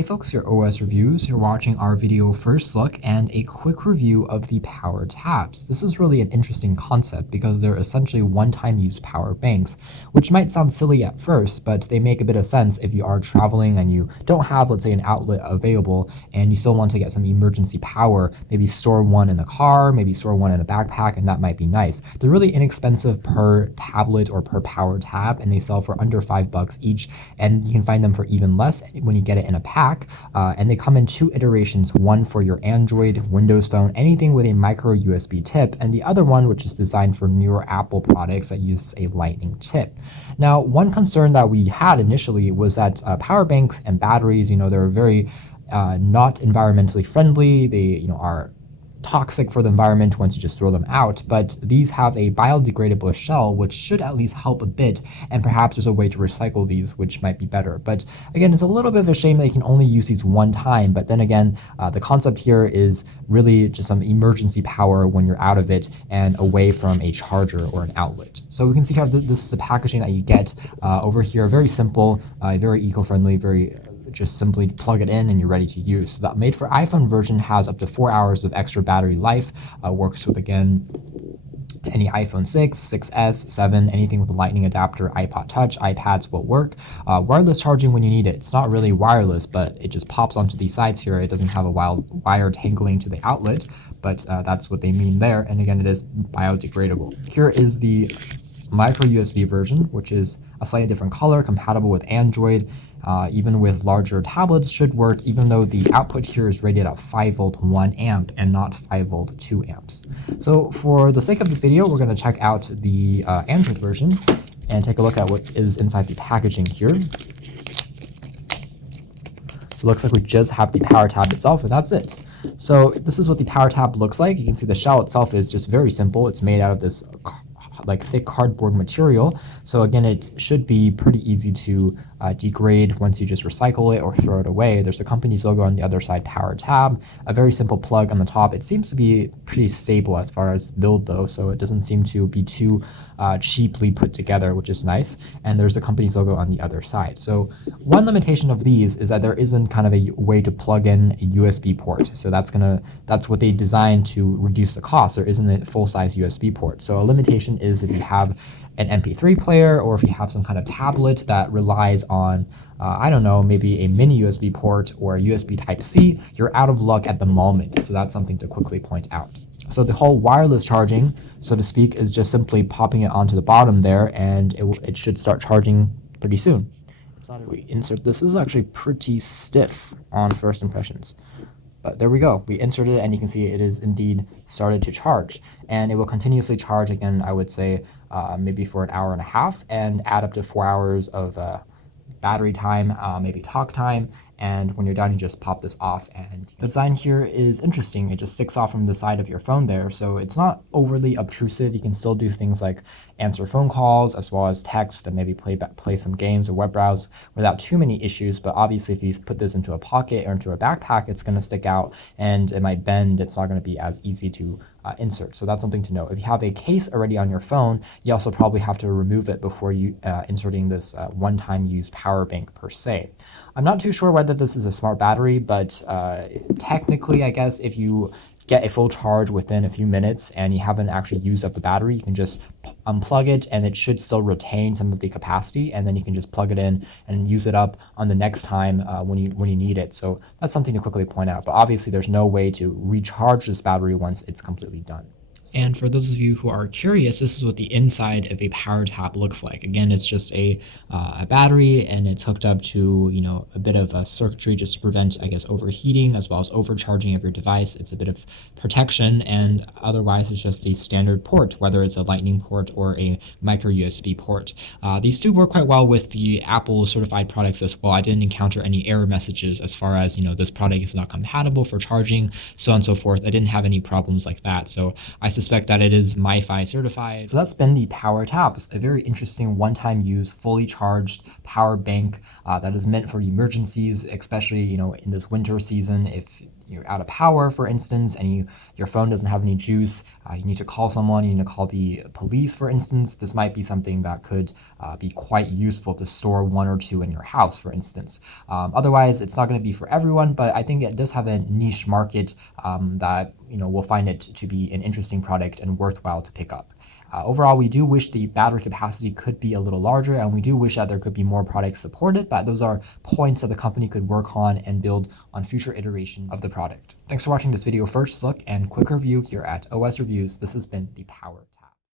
Hey folks, your OS Reviews. You're watching our video first look and a quick review of the Powrtabs. This is really an interesting concept because they're essentially one-time use power banks, which might sound silly at first, but they make a bit of sense if you are traveling and you don't have, let's say, an outlet available and you still want to get some emergency power. Maybe store one in the car, maybe store one in a backpack, and that might be nice. They're really inexpensive per tablet or per Powrtab, and they sell for under $5 each, and you can find them for even less when you get it in a pack. And they come in two iterations, one for your Android, Windows phone, anything with a micro USB tip, and the other one which is designed for newer Apple products that use a lightning tip. Now, one concern that we had initially was that power banks and batteries, they're very not environmentally friendly. They, are toxic for the environment once you just throw them out, but these have a biodegradable shell, which should at least help a bit, and perhaps there's a way to recycle these, which might be better. But again, it's a little bit of a shame that you can only use these one time, but then again, the concept here is really just some emergency power when you're out of it and away from a charger or an outlet. So we can see how this is the packaging that you get over here. Very simple, very eco-friendly, very just simply plug it in and you're ready to use. So that made for iPhone version has up to 4 hours of extra battery life, works with, again, any iPhone 6, 6S, 7, anything with a lightning adapter, iPod Touch, iPads will work. Wireless charging when you need it. It's not really wireless, but it just pops onto these sides here. It doesn't have a wire tangling to the outlet, but that's what they mean there. And again, it is biodegradable. Here is the micro USB version, which is a slightly different color, compatible with Android. Even with larger tablets should work, even though the output here is rated at 5V 1 amp and not 5V 2 amps. So for the sake of this video, we're going to check out the Android version and take a look at what is inside the packaging here. So it looks like we just have the Powrtab itself, and that's it. So this is what the Powrtab looks like. You can see the shell itself is just very simple. It's made out of this like thick cardboard material. So again, it should be pretty easy to degrade once you just recycle it or throw it away. There's the company's logo on the other side, Powrtab, a very simple plug on the top. It seems to be pretty stable as far as build though, so it doesn't seem to be too cheaply put together, which is nice. And there's the company's logo on the other side. So one limitation of these is that there isn't kind of a way to plug in a USB port. So that's what they designed to reduce the cost. There isn't a full-size USB port. So a limitation is if you have an MP3 player or if you have some kind of tablet that relies on, I don't know, maybe a mini USB port or a USB Type-C, you're out of luck at the moment. So that's something to quickly point out. So the whole wireless charging, so to speak, is just simply popping it onto the bottom there, and it should start charging pretty soon. We insert this. This is actually pretty stiff on first impressions. But there we go. We inserted it, and you can see it is indeed started to charge. And it will continuously charge again, I would say, maybe for an hour and a half, and add up to 4 hours of battery time, maybe talk time. And when you're done, you just pop this off. And the design here is interesting. It just sticks off from the side of your phone there. So it's not overly obtrusive. You can still do things like answer phone calls as well as text and maybe play some games or web browse without too many issues. But obviously, if you put this into a pocket or into a backpack, it's going to stick out and it might bend. It's not going to be as easy to insert. So that's something to know. If you have a case already on your phone, you also probably have to remove it before you inserting this one-time use power bank per se. I'm not too sure whether this is a smart battery, but technically, I guess if you get a full charge within a few minutes and you haven't actually used up the battery, you can just unplug it and it should still retain some of the capacity, and then you can just plug it in and use it up on the next time when you need it. So that's something to quickly point out. But obviously, there's no way to recharge this battery once it's completely done. And for those of you who are curious, this is what the inside of a Powrtab looks like. Again, it's just a battery, and it's hooked up to a bit of a circuitry just to prevent, I guess, overheating as well as overcharging of your device. It's a bit of protection, and otherwise it's just a standard port, whether it's a lightning port or a micro USB port. These do work quite well with the Apple certified products as well. I didn't encounter any error messages as far as this product is not compatible for charging, so on and so forth. I didn't have any problems like that. So I suspect that it is MiFi certified. So that's been the Powrtabs, a very interesting one-time use, fully charged power bank that is meant for emergencies, especially in this winter season. If you're out of power, for instance, and your phone doesn't have any juice, you need to call someone, you need to call the police, for instance, this might be something that could be quite useful to store 1 or 2 in your house, for instance. Otherwise, it's not going to be for everyone, but I think it does have a niche market that will find it to be an interesting product and worthwhile to pick up. Overall, we do wish the battery capacity could be a little larger, and we do wish that there could be more products supported, but those are points that the company could work on and build on future iterations of the product. Thanks for watching this video first look and quick review here at OS Reviews. This has been the Powrtab.